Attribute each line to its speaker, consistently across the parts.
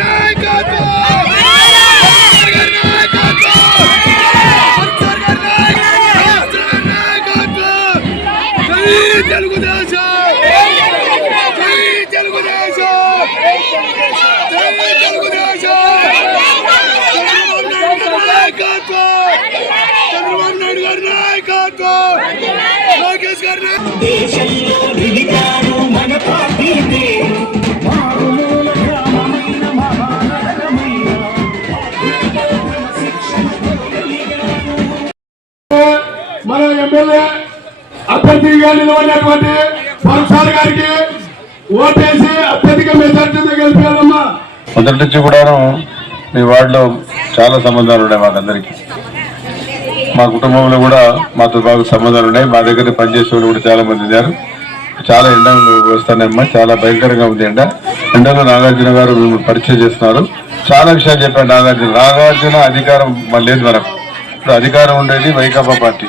Speaker 1: నాయకత్వం. జై తెలుగుదేశం
Speaker 2: అభ్యర్థిగా నిలబడినటువంటి పరసాల గారికి ఓటేసి అత్యధిక మెజార్టీతో గెలిపారమ్మా.
Speaker 3: మొదటి నుంచి కూడాను మీ వార్డులో చాలా సంబంధాలు ఉన్నాయి మాకందరికి. మా కుటుంబంలో కూడా మాతో బాగా సంబంధాలు ఉన్నాయి. మా దగ్గర పనిచేసే వాళ్ళు కూడా చాలా మంది ఉన్నారు. చాలా ఎండలు వస్తానమ్మా చాలా భయంకరంగా ఉంది ఎండ. ఎండలో నాగార్జున గారు మిమ్మల్ని పరిచయం చేస్తున్నారు. చాలా విషయాలు చెప్పారు నాగార్జున. నాగార్జున అధికారం మన లేదు మనకు ఇప్పుడు అధికారం ఉండేది వైకాపా పార్టీ.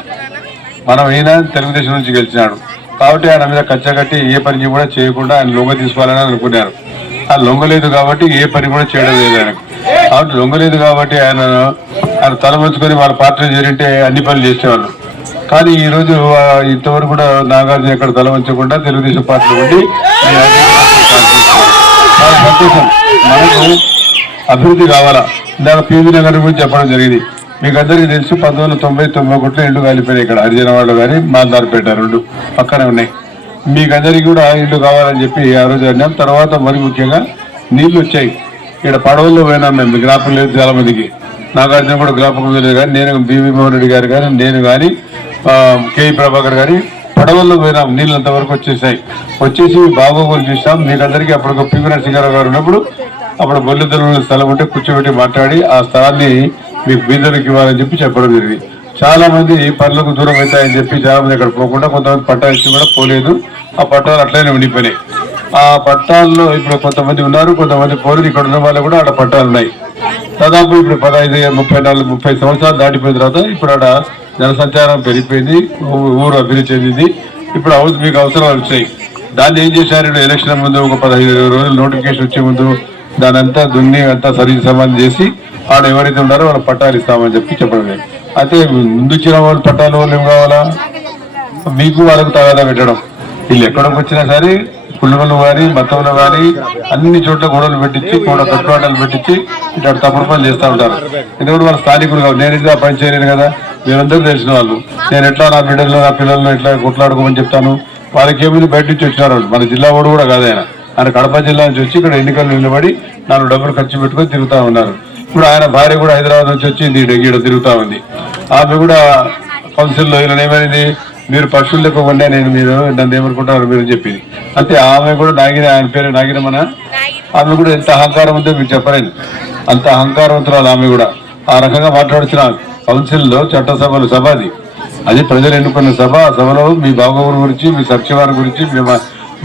Speaker 3: మనం అయినా తెలుగుదేశం నుంచి గెలిచినాడు. కాబట్టి ఆయన మీద కచ్చగట్టి ఏ పని కూడా చేయకుండా ఆయన లొంగ తీసుకోవాలని అనుకున్నారు. ఆ లొంగలేదు కాబట్టి ఏ పని కూడా చేయడం లేదు ఆయనకు. కాబట్టి లొంగలేదు కాబట్టి ఆయన ఆయన తలమంచుకొని వాళ్ళ పార్టీలో చేరింటే అన్ని పనులు చేసేవాళ్ళు. కానీ ఈరోజు ఇంతవరకు కూడా నాగార్జున ఎక్కడ తలమంచకుండా తెలుగుదేశం పార్టీ ఉండి సంతోషం. మనకు అభివృద్ధి కావాలా? ఇందాక పీవీ నగర్ గురించి చెప్పడం జరిగింది. మీకు అందరికీ తెలుసు పంతొమ్మిది వందల తొంభై తొంభై ఒకటిలో ఇల్లు కాలిపోయినాయి ఇక్కడ. హరిజనవాడలో కానీ మాందారపేట రెండు పక్కనే ఉన్నాయి. మీకు అందరికీ కూడా ఇల్లు కావాలని చెప్పి ఆ రోజు అన్నాం. తర్వాత మరి ముఖ్యంగా నీళ్ళు వచ్చాయి. ఇక్కడ పడవల్లో పోయినాం మేము జ్ఞాపకం లేదు చాలా మందికి. నాగార్జున కూడా జ్ఞాపకం లేదు కానీ నేను బీవీ మోహన్ రెడ్డి గారు కానీ నేను కానీ కేఈ ప్రభాకర్ గారి పడవల్లో పోయినాం. నీళ్ళు అంతవరకు వచ్చేసాయి. వచ్చేసి బాగోగులు చూసాం మీకందరికీ అప్పుడు పివి నరసింహారావు గారు ఉన్నప్పుడు అప్పుడు బొల్లిద్దరు స్థలం ఉంటే కూర్చోబెట్టి మాట్లాడి ఆ స్థలాన్ని మీకు బీదలకు ఇవ్వాలని చెప్పి చెప్పడం జరిగింది. చాలా మంది పనులకు దూరం అవుతాయని చెప్పి చాలా మంది అక్కడ పోకుండా కొంతమంది పట్టాలు ఇచ్చి కూడా పోలేదు. ఆ పట్టాలు అట్లనే ఉండిపోయినాయి. ఆ పట్టాల్లో ఇప్పుడు కొంతమంది ఉన్నారు కొంతమంది పోలేదు. ఇక్కడ ఉన్న వాళ్ళు కూడా అక్కడ పట్టాలు ఉన్నాయి. దాదాపు ఇప్పుడు పదహైదు ముప్పై నాలుగు ముప్పై సంవత్సరాలు దాటిపోయిన తర్వాత ఇప్పుడు అక్కడ జనసంచారం పెరిగిపోయింది ఊ- ఊరు అభివృద్ధి చెందింది. ఇప్పుడు హౌస్ మీకు అవసరాలు వచ్చాయి. దాన్ని ఏం చేశారు? ఎలక్షన్ ముందు ఒక పదహైదు రోజులు నోటిఫికేషన్ వచ్చే ముందు దాని అంతా దున్ని అంతా సర్వీస్ సంబంధం చేసి ఆడ ఎవరైతే ఉన్నారో వాళ్ళ పట్టాలు ఇస్తామని చెప్పి చెప్పండి. అయితే ముందు ఇచ్చిన వాళ్ళు పట్టాలు వాళ్ళు ఏం కావాలా? మీకు వాళ్ళకు తగాదా పెట్టడం. వీళ్ళు ఎక్కడికి వచ్చినా సరే కుళ్ళులు కానీ మతంలో కానీ అన్ని చోట్ల గొడవలు పెట్టించి కూడా కట్టుబాటలు పెట్టించి ఇట్లా తప్పుడు పనులు చేస్తూ ఉంటారు. ఎందుకంటే వాళ్ళ స్థానికులు కాదు నేను ఇది పని చేయలేను కదా? మీరందరూ తెలిసిన వాళ్ళు. నేను ఎట్లా నా బిడ్డలు నా పిల్లలను ఎట్లా కొట్లాడుకోమని చెప్తాను? వాళ్ళకి ఏమైంది? బయట నుంచి వచ్చినారు మన జిల్లా వాడు కూడా కాదు ఆయన. ఆయన కడప జిల్లా నుంచి వచ్చి ఇక్కడ ఎన్నికలు నిలబడి నాలుగు డబ్బులు ఖర్చు పెట్టుకొని తిరుగుతూ ఉన్నారు. ఇప్పుడు ఆయన భార్య కూడా హైదరాబాద్ నుంచి వచ్చి ఈడ తిరుగుతా ఉంది. ఆమె కూడా కౌన్సిల్లో ఈయన ఏమైంది? మీరు పశువులు లెక్క ఉండే నేను మీరు నన్ను ఏమనుకుంటారు మీరు అని చెప్పింది. అంతే ఆమె కూడా నాగిన ఆయన పేరు నాగినమన ఆమె కూడా ఎంత అహంకారం ఉందో మీకు చెప్పలేను అంత అహంకారవంతురాలు ఆమె కూడా. ఆ రకంగా మాట్లాడుతున్న కౌన్సిల్లో చట్టసభలు సభ అది అది ప్రజలు ఎన్నుకున్న సభ ఆ సభలో మీ బాగోగుల గురించి మీ సంక్షేమాల గురించి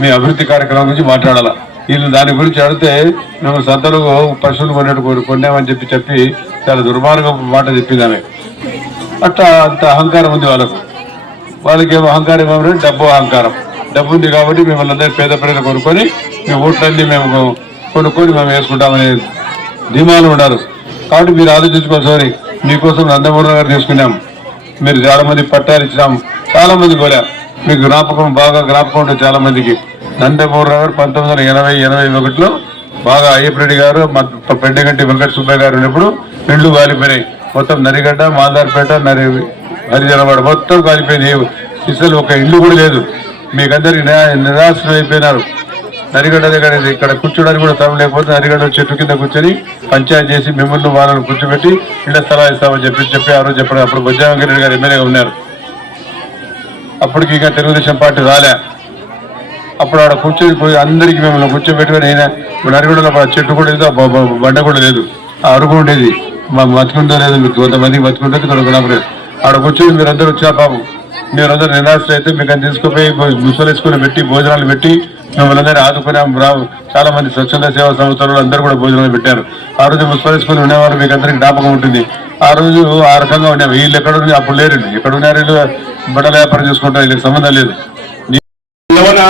Speaker 3: మీ అభివృద్ధి కార్యక్రమం గురించి మాట్లాడాల? వీళ్ళు దాని గురించి అడిగితే మేము సంతలో పశువులు కొన్నట్టు కొన్నామని చెప్పి చెప్పి చాలా దుర్మార్గం మాట చెప్పింది అట్లా అంత అహంకారం ఉంది వాళ్ళకు. వాళ్ళకేమో అహంకారం ఏమంటే డబ్బు అహంకారం. డబ్బు ఉంది కాబట్టి మిమ్మల్ని అందరూ పేద ప్రజలు కొనుక్కొని మీ ఓట్లన్నీ మేము కొనుక్కొని మేము వేసుకుంటామనే ధీమాలు ఉన్నారు. కాబట్టి మీరు ఆలోచించుకోసారి మీకోసం నందమూరి గారు తీసుకున్నాం. మీరు చాలా మంది పట్టాలు ఇచ్చినాం. చాలా మంది పోలే మీకు జ్ఞాపకం బాగా జ్ఞాపకం ఉంటుంది చాలా మందికి. నందమూరి రావు పంతొమ్మిది వందల ఎనభై ఎనభై ఒకటిలో బాగా అయ్యప్రెడ్డి గారు మా పెండగంటి వెంకట సుబ్బయ్య గారు ఉన్నప్పుడు ఇళ్ళు కాలిపోయినాయి మొత్తం నరిగడ్డ మాదార్పేట నరి హరిజనవాడ మొత్తం కాలిపోయింది ఇసలు ఒక ఇల్లు కూడా లేదు. మీకందరికి నిరాశలు అయిపోయినారు. నరిగడ్డ దగ్గర ఇక్కడ కూర్చోడానికి కూడా స్థలం లేకపోతే నరిగడ్డ చెట్టు కింద కూర్చొని పంచాయతీ చేసి మిమ్మల్ని వాళ్ళని కూర్చోబెట్టి ఇళ్ళ స్థలాలు ఇస్తామని చెప్పి చెప్పి ఆ రోజు చెప్పడం అప్పుడు బొజ్జాంకరెడ్డి గారు ఎమ్మెల్యేగా ఉన్నారు. అప్పటికి ఇంకా తెలుగుదేశం పార్టీ రాలే. అప్పుడు ఆడ కూర్చొని పోయి అందరికి మిమ్మల్ని కూర్చోబెట్టుకొని అయినా నడిగొండలో చెట్టు కూడా లేదు బండ కూడా లేదు. ఆ అరుగు ఉండేది. మా బతుకుందో లేదు మీకు కొంతమందికి బతుకుంటుంది కొంతమంది ఆడ కూర్చొని మీరందరూ వచ్చా పాపం మీరందరూ నిరాశ అయితే మీకు అని తీసుకుపోయి ముసలేసుకుని పెట్టి భోజనాలు పెట్టి మిమ్మల్ని అందరూ ఆదుకున్నాం. చాలా మంది స్వచ్ఛంద సేవా సంస్థలు అందరూ కూడా భోజనాలు పెట్టారు. ఆ రోజు ముసలేసుకుని ఉండేవారు మీకు అందరికి జ్ఞాపకం ఉంటుంది. ఆ రోజు ఆ రకంగా ఉండే వీళ్ళు ఎక్కడ అప్పుడు లేరండి. ఎక్కడ ఉన్నారు? వీళ్ళు బట్టల వ్యాపారం చేసుకుంటారు. వీళ్ళకి సంబంధం లేదు.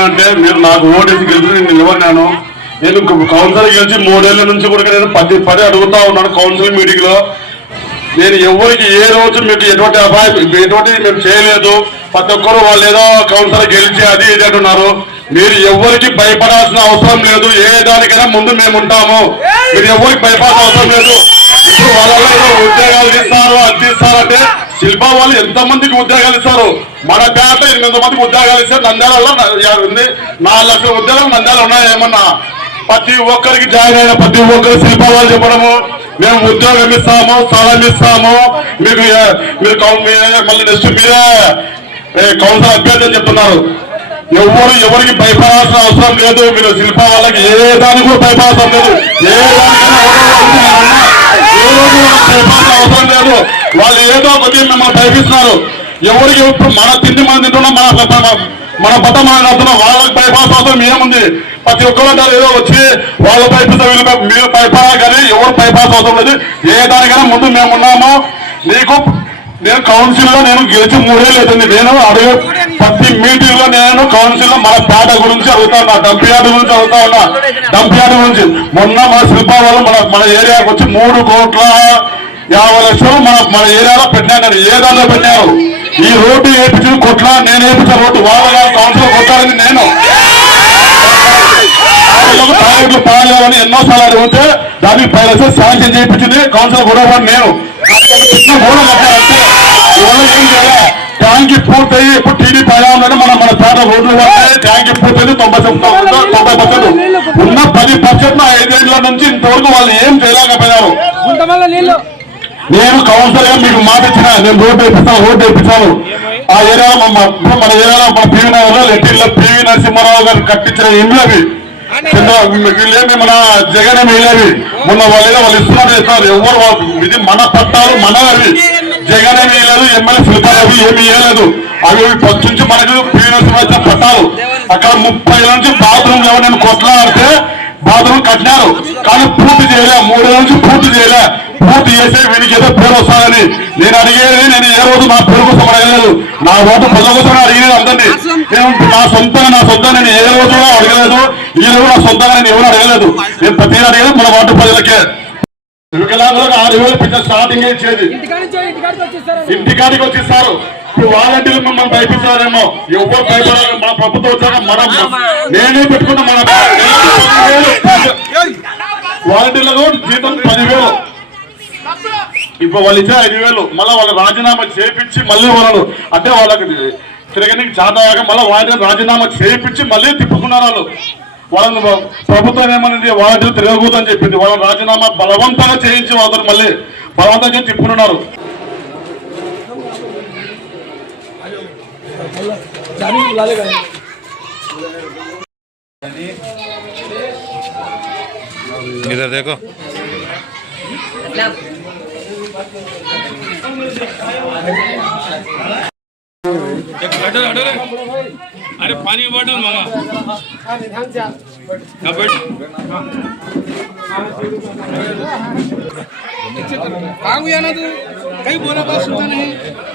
Speaker 2: అంటే మీరు నాకు ఓటేసి గెలిచి నేను నిలవన్నాను నేను కౌన్సిల్ గెలిచి మూడేళ్ళ నుంచి కూడా నేను పది పది అడుగుతా ఉన్నాను కౌన్సిల్ మీటింగ్లో. నేను ఎవరికి ఏ రోజు మీకు ఎటువంటి అభాయం ఎటువంటి మేము చేయలేదు. ప్రతి ఒక్కరు వాళ్ళు ఏదో కౌన్సిల్ గెలిచి అది ఇది అంటున్నారు. మీరు ఎవరికి భయపడాల్సిన అవసరం లేదు. ఏ దానికైనా ముందు మేము ఉంటాము. మీరు ఎవరికి భయపడాల్సిన అవసరం లేదు. ఇప్పుడు వాళ్ళ ఉద్యోగాలు ఇస్తారు అది ఇస్తారంటే శిల్పా వాళ్ళు ఎంత మందికి ఉద్యోగాలు ఇస్తారు? మన పేట ఎనిమిది మందికి ఉద్యోగాలు ఇస్తారు నంద్యాలలో ఉంది. నాలుగు లక్షల ఉద్యోగాలు నంద్యాలు ఉన్నాయి ఏమన్నా? ప్రతి ఒక్కరికి జాయిన్ అయిన ప్రతి ఒక్కరు శిల్పా వాళ్ళు చెప్పడము. మేము ఉద్యోగం ఇస్తాము స్థలం ఇస్తాము. మీకు మీరు మళ్ళీ నెక్స్ట్ మీరే కౌన్సిల్ అభ్యర్థి అని చెప్తున్నారు. ఎవరు ఎవరికి భయపడాల్సిన అవసరం లేదు. మీరు శిల్ప వాళ్ళకి ఏ దానికి కూడా భయపడాల్సిన లేదు. ఏ దానికైనా భయపడాల్సిన అవసరం లేదు. వాళ్ళు ఏదో ఒకటి మిమ్మల్ని భయపిస్తున్నారు. ఎవరికి ఇప్పుడు మన తిండి మనం తింటున్నాం మన మన- మన బట్ట మనం నడుతున్నాం వాళ్ళకి భయపడాల్సిన అవసరం ఏముంది? ప్రతి ఒక్కరు ఏదో వచ్చి వాళ్ళ భయపిస్తే మీరు భయపడాలి కానీ ఎవరు భయపడాల్సిన అవసరం లేదు. ఏ దానికైనా ముందు మేము ఉన్నాము నీకు నేను కౌన్సిల్లో నేను గెలిచి మూడేళ్ళు అవుతుంది నేను అడుగు ప్రతి మీటింగ్లో నేను కౌన్సిల్లో మన పేట గురించి అడుగుతా ఉన్నా డంప్ యార్డ్ గురించి అడుగుతా ఉన్నా డంపియార్డ్ గురించి. మొన్న మన శిల్పా వాళ్ళు మన మన ఏరియాకి వచ్చి మూడు కోట్ల యాభై లక్షలు మన మన ఏరియాలో పెట్టినారు. ఏ దాంట్లో పెట్టారు ఈ రోడ్డు వేయించిన కొట్ల నేను వేయించిన రోడ్డు. వాళ్ళ కౌన్సిల్ కొట్టాలని నేను. వాళ్ళకు టాయిలెట్లు పాలేవని ఎన్నో సార్లు అడిగితే దానికి పైలసే శాంక్షన్ చేయించింది. కౌన్సిల్ కూడా నేను. ట్యాంకి పూర్తయి ఇప్పుడు టీడీ పైన ఉందని మనం మన పేద రోడ్లు పడితే ట్యాంక్ పూర్తయింది తొంభై శాతం తొంభై పర్సెంట్ ఉన్న పది పర్సెంట్ ఐదేళ్ళ నుంచి ఇంతవరకు వాళ్ళు ఏం చేయలేకపోయారు నేను కౌన్సిలర్గా మీకు మాట ఇచ్చిన నేను రోడ్డు వేపిస్తాను రోడ్డు వేపిస్తాను. ఆ ఏరియాలో మన ఏరియాలో మన పీవీ నగర్లో లెట్టిల్లో పివి నరసింహారావు గారు కట్టించిన ఇండ్లు అవి. కింద మన జగన్ వేయలేవి మొన్న వాళ్ళు వాళ్ళు ఇస్తున్నారు చేస్తారు ఎవరు వాళ్ళు? ఇది మన పట్టాలు మనవి జగన్ ఏమి వేయలేదు ఎమ్మెల్యే శిల్పాలు అవి ఏమి వేయలేదు అవి ఫస్ట్ నుంచి మనకు పివి పట్టాలు. అక్కడ ముప్పై నుంచి బాత్రూమ్ ఎవరైనా కొట్లాడితే బాత్రూమ్ కట్టినారు. కానీ పూర్తి చేయలే. మూడు నుంచి పూర్తి చేయలే. పూర్తి చేసే వీనికి ఏదో పేరు వస్తాదని నేను అడిగేది నేను ఏ రోజు నా పేరు కోసం అడగలేదు. నా ఓటు ప్రజల కోసం అడిగేది అందరినీ. నేను నా సొంతంగా నా సొంతంగా నేను ఏ రోజు కూడా అడగలేదు. ఈ రోజు నా సొంతంగా నేను ఎవరు అడగలేదు. నేను ప్రతి అడిగేది మన ఓటు ప్రజలకే. వికలాంగులకు ఆరు వేలు పెద్ద స్టార్టింగ్ ఇచ్చేది?
Speaker 1: ఇంటికాడికి వచ్చిస్తారు
Speaker 2: ఇప్పుడు వాలంటీర్లు మిమ్మల్ని భయపిస్తారేమో ఎవరు భయపడాలి? మన ప్రభుత్వం వచ్చాక మనం నేనే పెట్టుకున్న మన వాలంటీర్లకు జీతం పదివేలు. ఇప్పుడు వాళ్ళు ఇచ్చే ఐదు వేలు మళ్ళీ వాళ్ళు రాజీనామా చేపించి మళ్ళీ వాళ్ళు అంటే వాళ్ళకి తిరగనికి చేతగా మళ్ళీ వాలంటీర్ రాజీనామా చేపించి మళ్ళీ తిప్పుకున్నారు వాళ్ళు. వాళ్ళని ప్రభుత్వం ఏమన్నది వాలంటీర్ తిరగకూడదని చెప్పింది. వాళ్ళ రాజీనామా బలవంతంగా చేయించి వాళ్ళతో మళ్ళీ బలవంతంగా తిప్పుకున్నారు.
Speaker 4: इधर देखो।
Speaker 5: अरे पानी बॉटल मामा हाँ, बैठ।
Speaker 1: आगू या ना तू? कहीं बोला बात सुनता नहीं।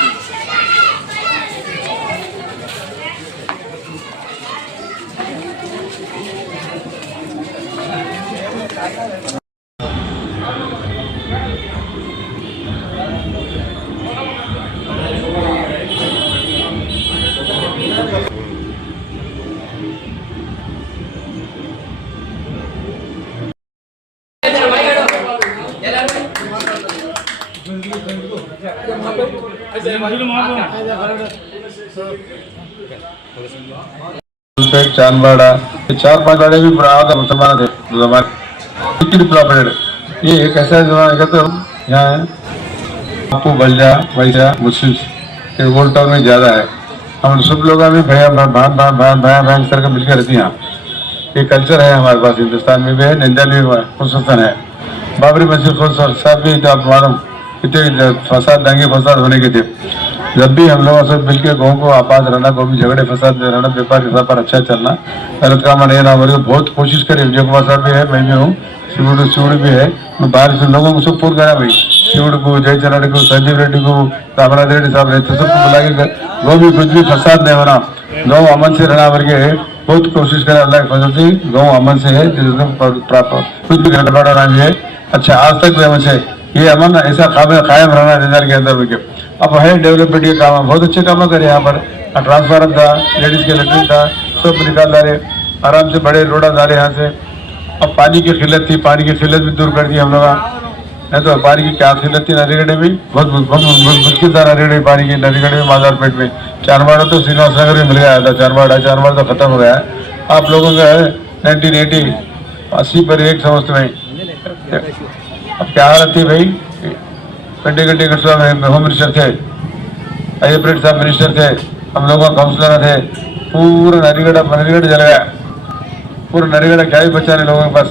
Speaker 3: चार बाड़ा चार पाँच बाड़े भी बड़ा मुसलमान थे ये एक ऐसा जमाना का तो? यहाँ है। आपको बलजा वैसा मुस्लिम ये ओल्ड टाउन में ज़्यादा है। हम सब लोग अभी भैया भान भान भान भाया भान करके मिलकर रहती हैं ये कल्चर है हमारे पास हिंदुस्तान में भी है निंदा भी हुआ है, बाबरी मस्जिद खुद साहब भी तो आप मालूम कितने फसाद दंगे फसाद होने के थे। जब भी हम लोग सब मिलकर गाँव को आबाद रहना गाँव में झगड़े फसाद में रहना व्यापार के पर अच्छा चलना। गलत काम नहीं ना बोले बहुत कोशिश करे विजय कुमार साहब भी है, मैं भी हूँ। शिवड़ शिवड़ भी है। बाहर से लोगों को सब पूर्ण करा भाई। शिवड़ को जयचंद रेड्डी को, संजीव रेड्डी को रामनाथ रेड्डी साहब रहते सबको बुला के गाँव में कुछ भी फसाद नहीं होना। गाँव अमन से रहना बोल के बहुत कोशिश करे अल्लाह की फजल से। गाँव अमन से है कुछ भी गड़बड़ भी है। अच्छा आज तक भी अमन से। ये अमन ऐसा कायम रहना, रिज़ल्ट के अंदर अब है डेवलपमेंट के काम बहुत अच्छे काम करे यहाँ पर। ट्रांसफार्म था लेडीज़ के लेटरिन था, सब निकाल डाले आराम से बड़े रोड़ा डाले यहाँ से। अब पानी की किल्लत थी, पानी की किल्लत भी दूर कर दी हम लोग नहीं तो पानी की क्या किल्लत थी नदीगढ़ में? बहुत बहुत मुश्किल था नदीगढ़ में, पानी की नदीगढ़ में माजारपेट में। चारवाड़ा तो श्रीनिवास नगर में मिल गया था चारवाड़ा चारवाड़ा तो खत्म हो गया। आप लोगों का नाइनटीन एटी अस्सी पर एक समस्त में। अब क्या हालत थी भाई? गड्ढे साहब होम मिनिस्टर थे अय्यप्रेड साहब मिनिस्टर थे, हम लोग काउंसलर थे, पूरा नरीगढ़ नरीगढ़ जल गया। पूरा नरीगढ़ क्या ही बचा नहीं लोगों के पास।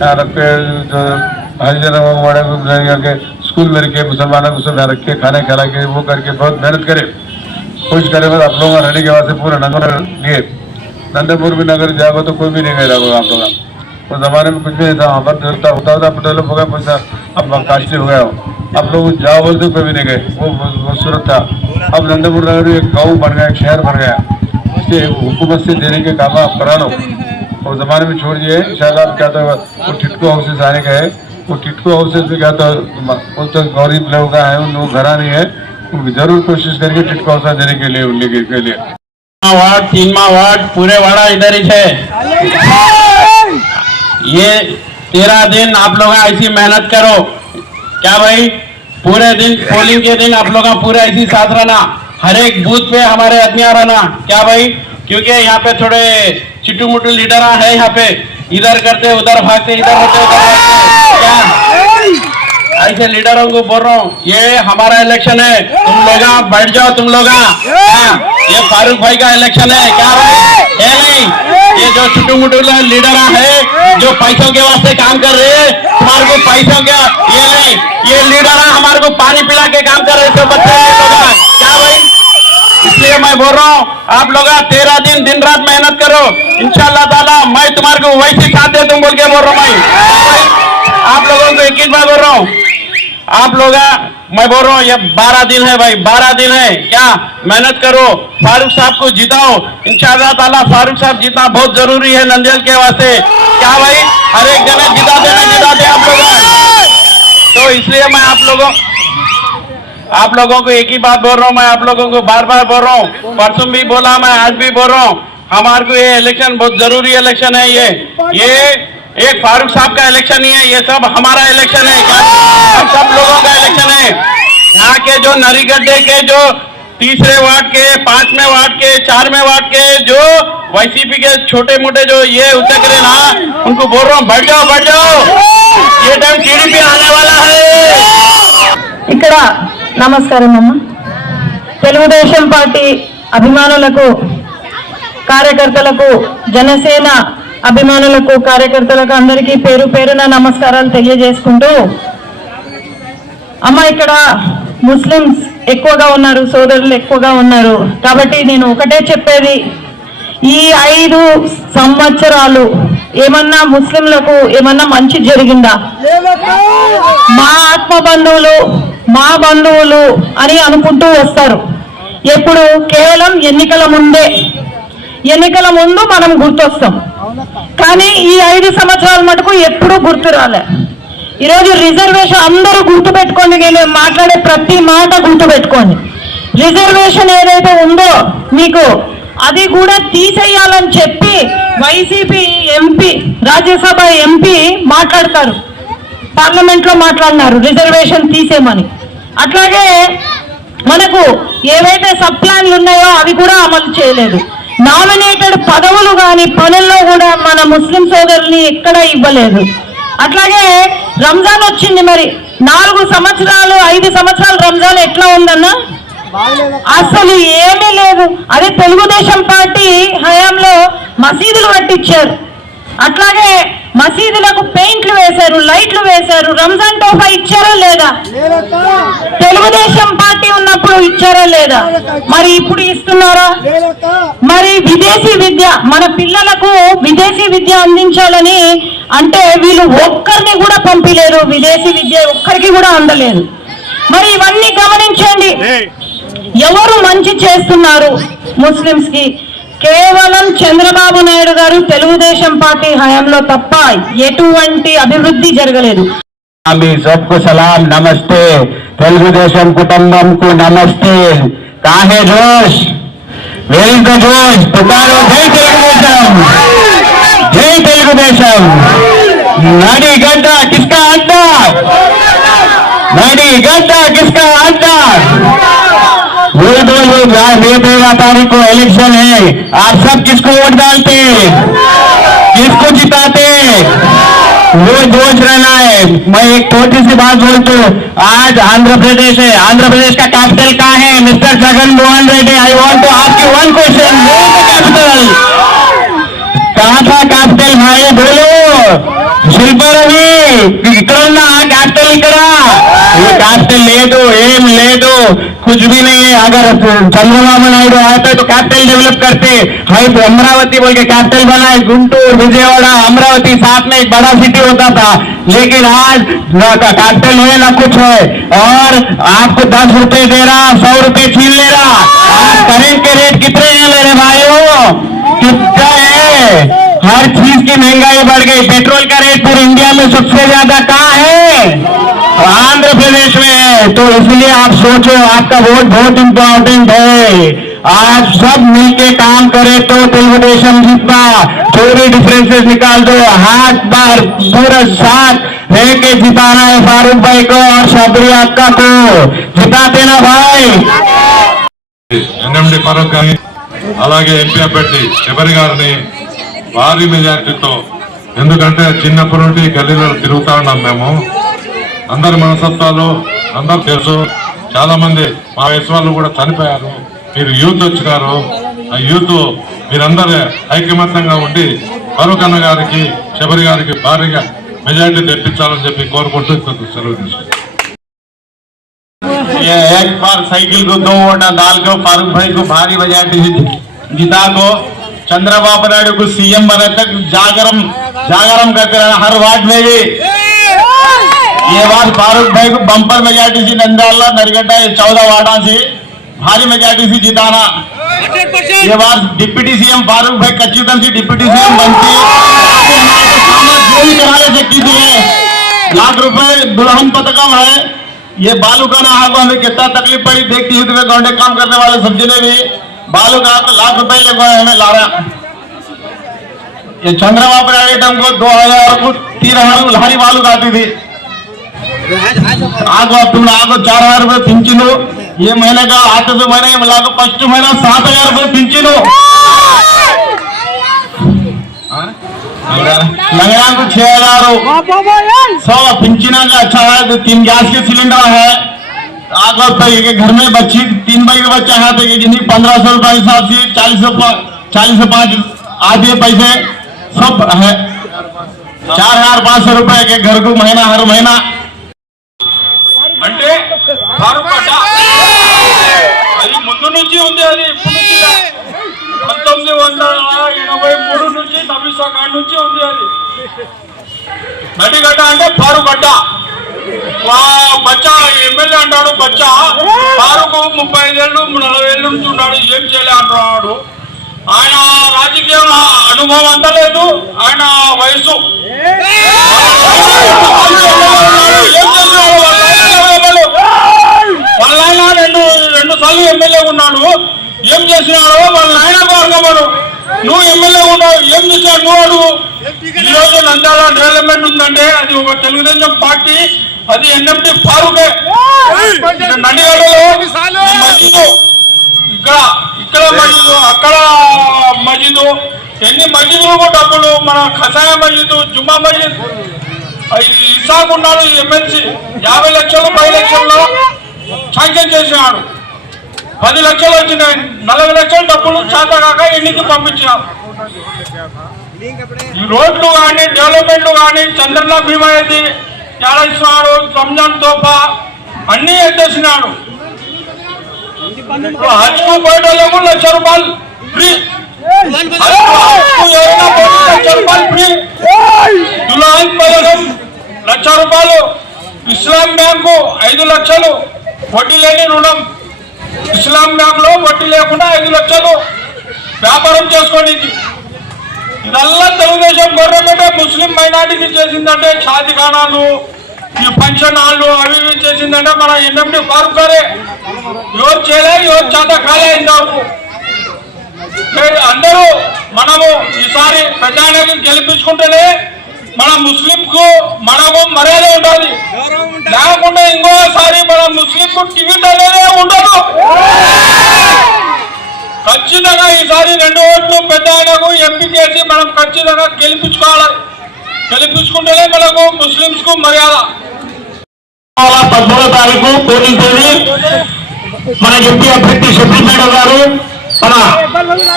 Speaker 3: यहाँ रख के जो हरिजन के स्कूल में रखे, मुसलमानों को सब रख के खाने खिला के वो करके बहुत मेहनत करे। कोशिश करे बस आप लोग रहने के वास्ते पूरा नगर लिए। नंदपुर भी नगर जाएगा तो कोई भी नहीं गए आप लोग उस जमाने में कुछ भी नहीं था वहाँ पर होता होता था डेवलप हो गया पैसा अब कास्टली हो गया हो? अब लोग जाओ बोलते कोई भी नहीं गए। वो खूबसूरत था। अब नंदपुर नगर एक गाँव बन गया एक शहर बन गया। इसके हुकूमत से देने के काम आप करा लो। और जमाने में छोड़ दिए। शायद आप क्या तो वो टिटको हाउसेस आने का है वो टिटको हाउसेस में क्या तो वो तो गरीब लोग का है उन लोग घरा नहीं है। उनको ज़रूर कोशिश करके टिटको हाउस देने के लिए उनके के लिए
Speaker 4: वार्ड तीनवा वार्ड पूरे वाड़ा इधर ही है ये तेरह दिन आप लोग ऐसी मेहनत करो। क्या भाई? पूरे दिन पोलिंग के दिन आप लोग पूरे ऐसी साथ रहना। हर एक बूथ पे हमारे आदमिया रहना। क्या भाई? क्योंकि यहाँ पे थोड़े चिट्टू मुट्टू लीडर है यहाँ पे। इधर करते, उधर भागते, इधर होते, उधर भागते। क्या? ऐसे लीडरों को बोल रहा हूँ, ये हमारा इलेक्शन है। तुम लोग बैठ जाओ, तुम लोग ये फारूक भाई का इलेक्शन है, क्या भाई है? नहीं। ये जो छुट्टू मुट्टू लीडर है, जो पैसों के वास्ते काम कर रहे हैं तुम्हारे को पैसों के ये नहीं, ये लीडर हमारे को पानी पिला के काम कर रहे थे बच्चे ये हैं। क्या भाई इसलिए मैं बोल रहा हूँ, आप लोग तेरह दिन दिन रात मेहनत करो। इंशाल्लाह ताला, मैं तुम्हारे को वैसे साथ दे दूँ बोल के बोल रहा हूँ भाई। आप लोगों को एक ही बात बोल रहा हूँ। आप लोग मैं बोल रहा हूँ, ये बारह दिन है भाई, बारह दिन है। क्या मेहनत करो, फारूक साहब को जिताओ। इंशाल्लाह ताला फारूक साहब जीतना बहुत ज़रूरी है नंदेल के वास्ते। क्या भाई, हर एक जने जिता देना, जिता दे आप लोग तो इसलिए मैं आप लोगों आप लोगों को एक ही बात बोल रहा हूँ, मैं आप लोगों को बार बार बोल रहा हूँ। परसों भी बोला, मैं आज भी बोल रहा हूँ। हमारे को ये इलेक्शन बहुत ज़रूरी इलेक्शन है ये। ये एक फारूक साहब का इलेक्शन ही है ये सब हमारा इलेक्शन है क्या हम सब लोगों का इलेक्शन है यहाँ के जो नरीगड्ढे के जो तीसरे वार्ड के पांचवें वार्ड के चारवें वार्ड के जो वाईसीपी के छोटे मोटे जो ये उतक रहे ना उनको बोल रहा हूँ बैठ जाओ बैठ जाओ ये टाइम टीडीपी आने वाला है
Speaker 6: ఇక్కడ నమస్కారం అమ్మ తెలుగుదేశం పార్టీ అభిమానులకు కార్యకర్తలకు జనసేన అభిమానులకు కార్యకర్తలకు అందరికీ పేరు పేరున నమస్కారాలు తెలియజేసుకుంటూ అమ్మ ఇక్కడ ముస్లిమ్స్ ఎక్కువగా ఉన్నారు సోదరులు ఎక్కువగా ఉన్నారు. కాబట్టి నేను ఒకటే చెప్పేది ఈ ఐదు సంవత్సరాలు ఏమన్నా ముస్లింలకు ఏమన్నా మంచి జరిగిందా? మా ఆత్మ బంధువులు మా బంధువులు అని అనుకుంటూ వస్తారు. ఎప్పుడు? కేవలం ఎన్నికల ముందే. ఎన్నికల ముందు మనం గుర్తొస్తాం. కానీ ఈ ఐదు సంవత్సరాల మటుకు ఎప్పుడూ గుర్తు రాలే. ఈరోజు రిజర్వేషన్ అందరూ గుర్తు పెట్టుకోండి నేను మాట్లాడే ప్రతి మాట గుర్తు పెట్టుకోండి. రిజర్వేషన్ ఏదైతే ఉందో మీకు అది కూడా తీసేయాలని చెప్పి వైసీపీ ఎంపీ రాజ్యసభ ఎంపీ మాట్లాడతారు. పార్లమెంట్లో మాట్లాడినారు రిజర్వేషన్ తీసేమని అట్లాగే మనకు ఏవైతే సబ్ ప్లాన్లు ఉన్నాయో అవి కూడా అమలు చేయలేదు. నామినేటెడ్ పదవులు కానీ పనుల్లో కూడా మన ముస్లిం సోదరుల్ని ఎక్కడ ఇవ్వలేదు. అట్లాగే రంజాన్ వచ్చింది మరి. నాలుగు సంవత్సరాలు ఐదు సంవత్సరాలు రంజాన్ ఎట్లా ఉందన్నా? అసలు ఏమీ లేదు. అదే తెలుగుదేశం పార్టీ హయాంలో మసీదులు కట్టించారు. అట్లాగే మసీదులకు పెయింట్లు వేశారు లైట్లు వేశారు. రంజాన్ తోఫా ఇచ్చారా లేదా? తెలుగుదేశం పార్టీ ఉన్నప్పుడు ఇచ్చారా లేదా? మరి ఇప్పుడు ఇస్తున్నారా? మరి విదేశీ విద్య మన పిల్లలకు విదేశీ విద్య అందించాలని అంటే వీళ్ళు ఒక్కరిని కూడా పంపిలేరు విదేశీ విద్య ఒక్కరికి కూడా అందలేదు. మరి ఇవన్నీ గమనించండి. ఎవరు మంచి చేస్తున్నారు ముస్లిమ్స్కి కేవలం చంద్రబాబు నాయుడు గారు తెలుగుదేశం పార్టీ హయాంలో తప్ప ఎటువంటి అభివృద్ధి జరగలేదు
Speaker 7: మీ सबको सलाम नमस्ते తెలుగుదేశం కుటుంబంకు నమస్తే కాహే జోష్ వేర్ ఇస్ ద జోష్ పుకారో జై తెలుగుదేశం జై తెలుగుదేశం నడి గడ్డ కిస్కా అడ్డా నడి గడ్డ కిస్కా అడ్డా बोल बोल बोल यार ये तेरह तारीख को इलेक्शन है आप सब किसको वोट डालते किसको जिताते वो सोच रहना है मैं एक छोटी सी बात बोलता हूँ आज आंध्र प्रदेश है आंध्र प्रदेश का कैपिटल कहाँ है mister Jagan Mohan Reddy I want to ask you one question capital कहाँ था कैपिटल भाई बोलो శిల్పారవి ఇక్కడ ఉన్న క్యాపిటల్ ఇక్కడ ये कैपिटल లేదు ఏం లేదు कुछ भी नहीं है। अगर चंद्रबाबू नायडू आते तो कैपिटल डेवलप करते। हाई अमरावती बोल के कैपिटल बनाए। गुंटूर, विजयवाड़ा, अमरावती साथ में एक बड़ा सिटी होता था। लेकिन आज ना कैपिटल है ना कुछ है, और आपको दस रुपए दे रहा, सौ रुपए छीन ले रहा। आज करेंट के रेट कितने हैं मेरे भाइयों? कितना है? हर चीज़ की महँगाई बढ़ गई। पेट्रोल का रेट पूरे इंडिया में सबसे ज़्यादा कहाँ है? आंध्र प्रदेश में है। तो इसलिए आप सोचो आपका वोट बहुत इंपॉर्टेंट है आज सब मिलके काम करे तो तेलुगुदेशम जीतना जो भी डिफरेंसेस निकाल दो हाथ बार पूरा साथ रह के जिताना है फारूक भाई को और शबरी अक्का को जिताते ना भाई
Speaker 8: ఎన్ఎండి ఫరూక్ గారిని అలాగే ఎంపీ అభ్యర్థి శబరి గారిని భారీ మెజార్టీతో ఎందుకంటే చిన్నప్పటి నుండి గల్లీలో తిరుగుతా ఉన్నాం మేము అందరి మనసత్వాలు అందరు తెలుసు చాలా మంది మా వయసు వాళ్ళు కూడా చనిపోయారు మీరు యూత్ వచ్చినారు ఆ యూత్ మీరందరూ ఐకమత్యంగా ఉండి ఫరూక్ అన్న గారికి శబరి గారికి భారీగా మెజార్టీ తెప్పించాలని చెప్పి కోరుకుంటూ సెలవు తీసుకుంటాం
Speaker 7: ये एक बार साइकिल को दो वोट डाल के फारूक भाई को भारी मेजॉरिटी से जिता को चंद्रबाबु नायडू को सीएम बने तक जागरम जागरम करते रहना हर वार्ड में भी ये बार फारूक भाई को बम्पर मेजॉरिटी से नंदाला नरगड्डा ये चौदह वार्डा से, भारी मेजॉरिटी से जिताना। ये बार डिप्टी सीएम फारूक भाई कच्चीतन से डिप्टी सीएम बनती लाख रुपए दुल्हन पथकम है। ये बालू का ना को हमें कितना तकलीफ़ पड़ी, देखती हुई तुम्हें गौंडे काम करने वाले सब्ज़ी ने भी बालू का को लाख रुपए लगे हमें ला रहा ये चंद्रबाबू नायडू हमको दो हज़ार को तीन हज़ार लारी बालू खाती थी। आगो अब आगो चार हज़ार रुपए पिंचिन। हो ये महीने का आठ से महीने मिला को फ़र्स्ट महीना, सात हज़ार रुपए पिंचिन। हो? लंगड़ा को छह हज़ार। हो सौ पिंचना का अच्छा है तो तीन गैस के सिलेंडर है। आगे पे ये घर में बच्ची, तीन भाई का बच्चा है तो ये पंद्रह सौ रुपए हिसाब से, चालीस सौ चालीस सौ पाँच आधे पैसे सब है। चार हज़ार पाँच सौ रुपए के घर को महीना, हर महीना।
Speaker 5: ఫారూక్ పడ్డా అది ముందు నుంచి ఉంది అది. పంతొమ్మిది వందల ఎనభై మూడు నుంచి తమిళ కాడ నుంచి ఉంది అది. నడిగడ్డ అంటే మా బచ్చా ఎమ్మెల్యే అంటాడు బచ్చా. ఫారూక్ ముప్పై ఐదేళ్ళు నలభై ఏళ్ళ నుంచి ఉన్నాడు. ఏం చేయలే అంటున్నాడు ఆయన రాజకీయ అనుభవం అంత లేదు. ఆయన వయసు ఏం చేస్తున్నాడు వాళ్ళ ఆయన ఎమ్మెల్యే? వాళ్ళ ఆయన రెండు రెండు సార్లు ఎమ్మెల్యే ఉన్నాడు ఏం చేసినాడు వాళ్ళ నాయన అడగమను నువ్వు ఎమ్మెల్యే ఉన్నావు ఏం చేసినావు నువ్వు అడుగు. ఈ రోజు నంద్యాల డెవలప్మెంట్ ఉందంటే అది ఒక తెలుగుదేశం పార్టీ అది ఎన్ఎండి ఫారూకే. నందిగడ్డలో ఈ మసీదు ఇక్కడ ఇక్కడ మసీదు అక్కడ మసీదు ఎన్ని మసీదులకు డబ్బులు మన ఖసాయ మసీదు జుమ్మా మసీద్. ఇసాకున్నాడు ఎమ్మెల్సీ. యాభై లక్షలు పది లక్షల్లో శాంక్షన్ చేసినాడు. పది లక్షలు వచ్చినాయి. నలభై లక్షల డబ్బులు చేత కాక ఎన్నికి పంపించాం ఈ రోడ్లు కానీ డెవలప్మెంట్లు కానీ చంద్రన్న భీమా అయితే చాలా రంజాన్ తోపా అన్నీ ఎత్తేసినాడు. హజ్కు పోయేటోళ్ళకు లక్ష రూపాయలు ఫ్రీ. లక్ష రూపాయలు ఫ్రీ. దులాన్ పథకం లక్ష రూపాయలు ఇస్లాం బ్యాంకు ఐదు లక్షలు. వడ్డీ లేని రుణం. ఇస్లాం బ్యాంకులో వడ్డీ లేకుండా ఐదు లక్షలు వ్యాపారం చేసుకోనికి ఇదల్లా తెలుగుదేశం గవర్నమెంట్ ముస్లిం మైనార్టీకి చేసిందంటే షాదిఖానాలు ఈ ఫంక్షన్ హాళ్ళు అవి ఇవి చేసిందంటే మన ఎన్ఎండి ఫారూక్ గారే. ఎవరు చేయలే ఎవరు చేత కాలే ఇందాకు అందరూ మనము ఈసారి పెద్ద గెలిపించుకుంటేనే మన ముస్లిం కు మనము మర్యాద ఉండాలి? లేకుండా ఇంకోసారి మన ముస్లిం కు టికెట్ అనేది ఉండదు. ఖచ్చితంగా ఈసారి రెండు ఓట్లు పెద్ద ఆయనకు ఎంపీ చేసి మనం ఖచ్చితంగా గెలిపించుకోవాలి. గెలిపించుకుంటేనే మనకు ముస్లింస్కు మర్యాద
Speaker 7: పద్మూడో తారీఖు పోలింగ్ తేదీ. మన ఎంపీ అభ్యర్థి షఫీ మేడం గారు మన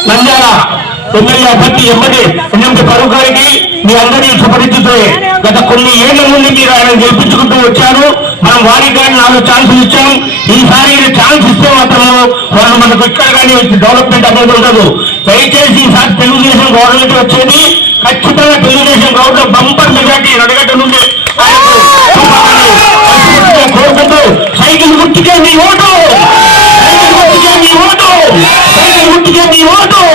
Speaker 7: నంద్యాల ఎమ్మెల్యే అభ్యర్థి ఎమ్మెల్యే ఎన్ఎండి ఫరూక్ మీ అందరినీ సుపరిచితే గత కొన్ని ఏళ్ళ నుండి మీరు ఆయన గెలిపించుకుంటూ వచ్చారు. మనం వారికి కానీ నాలుగు ఛాన్సులు ఇచ్చాం ఈసారి ఛాన్స్ ఇస్తే మాత్రము వాళ్ళు మనకు ఇక్కడ కానీ డెవలప్మెంట్ అనేది ఉండదు. దయచేసి ఈసారి తెలుగుదేశం గవర్నమెంట్ వచ్చేది. ఖచ్చితంగా తెలుగుదేశం గవర్నమెంట్ బంపర్ మెజార్టీ నడగట్ట నుండి కోరుకుంటూ సైకిల్ గుర్తుకే మీ ఓటు! Di 懂